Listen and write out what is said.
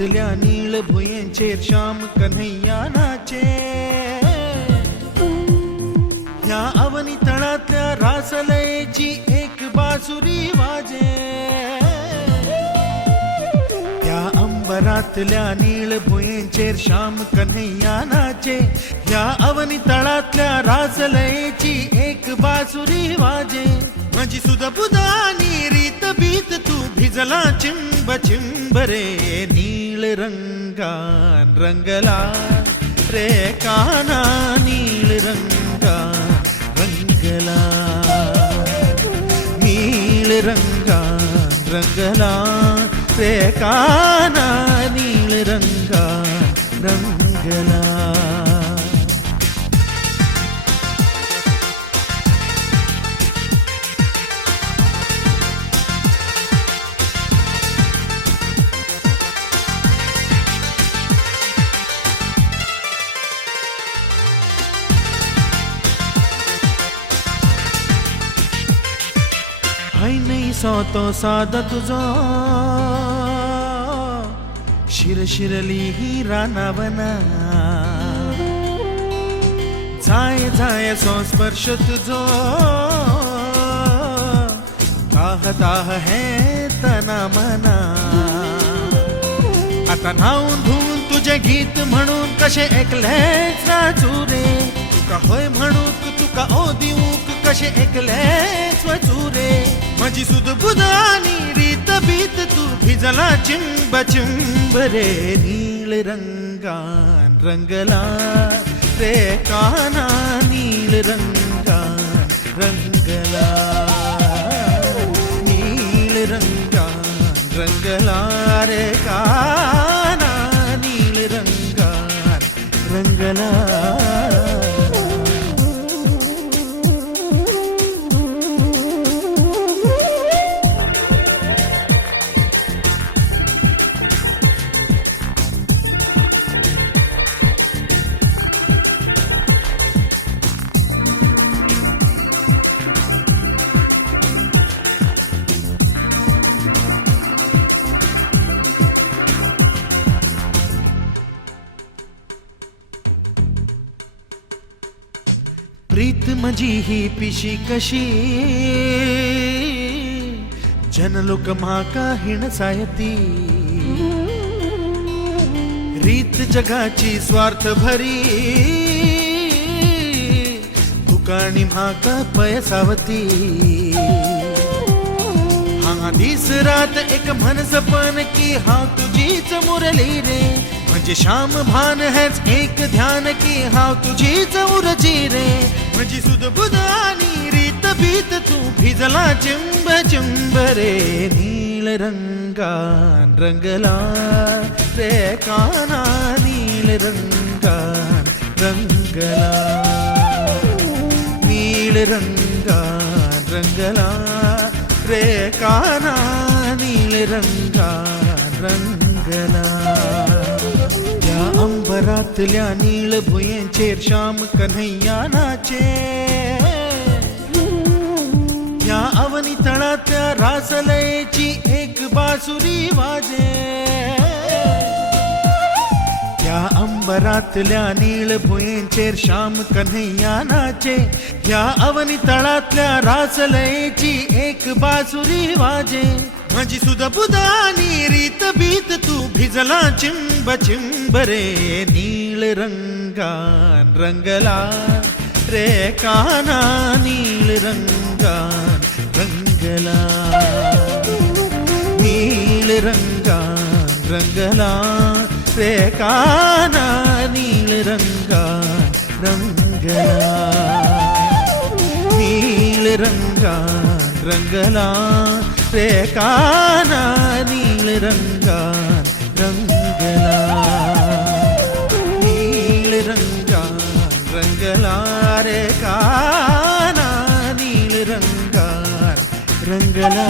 अंबरातल्या नीळ भुयेंचेर श्याम कन्हैया नाचे. ह्या अवनी तळातल्या रासलयेची एक बासुरी वाजे. त्या अंबरातल्या नीळ भुयेंचेर श्याम कन्हैया नाचे. ह्या अवनी तळातल्या रासलयेची एक बासुरी वाजे. माझी सुध बुधानी रीत बीत तू भिजला चिंब चिंब रे. नीळ रंगान रंगला रे काना. नीळ रंगान रंगला. नीळ रंगान रंगला रे काना. नीळ रंगान रंगला. हाय नाही सोतो साधा तुझो शिरशिरली ही रानावना. जाय जाय संस्पर्श तुझो ताह ताह है तना मना. आता नावून धुवून तुझे गीत म्हणून कशे एकलेच नाचू रे. तुका होय म्हणूक तुका ओ दिवूक कशे एकलेच वचू रे. माझी सुध बुधानी रीत बीत तू भिजला चिंब चिंब रे. नीळ रंगान रंगला रे काना. नीळ रंगान रंगला. नीळ रंगान रंगला रे काना. नीळ रंगान रंगला. प्रीत मजी ही पिशी कशी जनलोक म्हाका हिणसायती. रीत जगाची स्वार्थ भरी तुकाणी म्हाका पयसावती. हा दिस रात एक म्हणस पण की हा तुझीच मुरली रे. म्हणजे श्याम भान हेच एक ध्यान की हाव तुझीच उरची रे. माझी सुध बुधानी रीत बीत तू भिजला चिंब चिंब रे. नीळ रंगान रंगला रे काना. नीळ रंगान रंगला. नीळ रंगान रंगला रे काना. नीळ रंगान रंगला. या अंबरातल्या नीळ भुयेंचेर श्याम कन्हैया नाचे. या अवनी तळातल्या रासलयेची एक बासुरी वाजे. या अंबरातल्या नीळ भुयेंचेर श्याम कन्हैया नाचे. या अवनी तळातल्या रासलयेची एक बासुरी वाजे. माझी सुध बुधानी रीत बीत तू भिजला चिंब चिंब रे. नीळ रंगान रंगला रे काना. नीळ रंगान रंगला. नीळ रंगान रंगला रे काना. नीळ रंगान रंगला. नीळ रंगान रंगला रे काना. नीळ रंगान रंगला. नीळ रंगान रंगला रे काना. नीळ रंगान रंगला.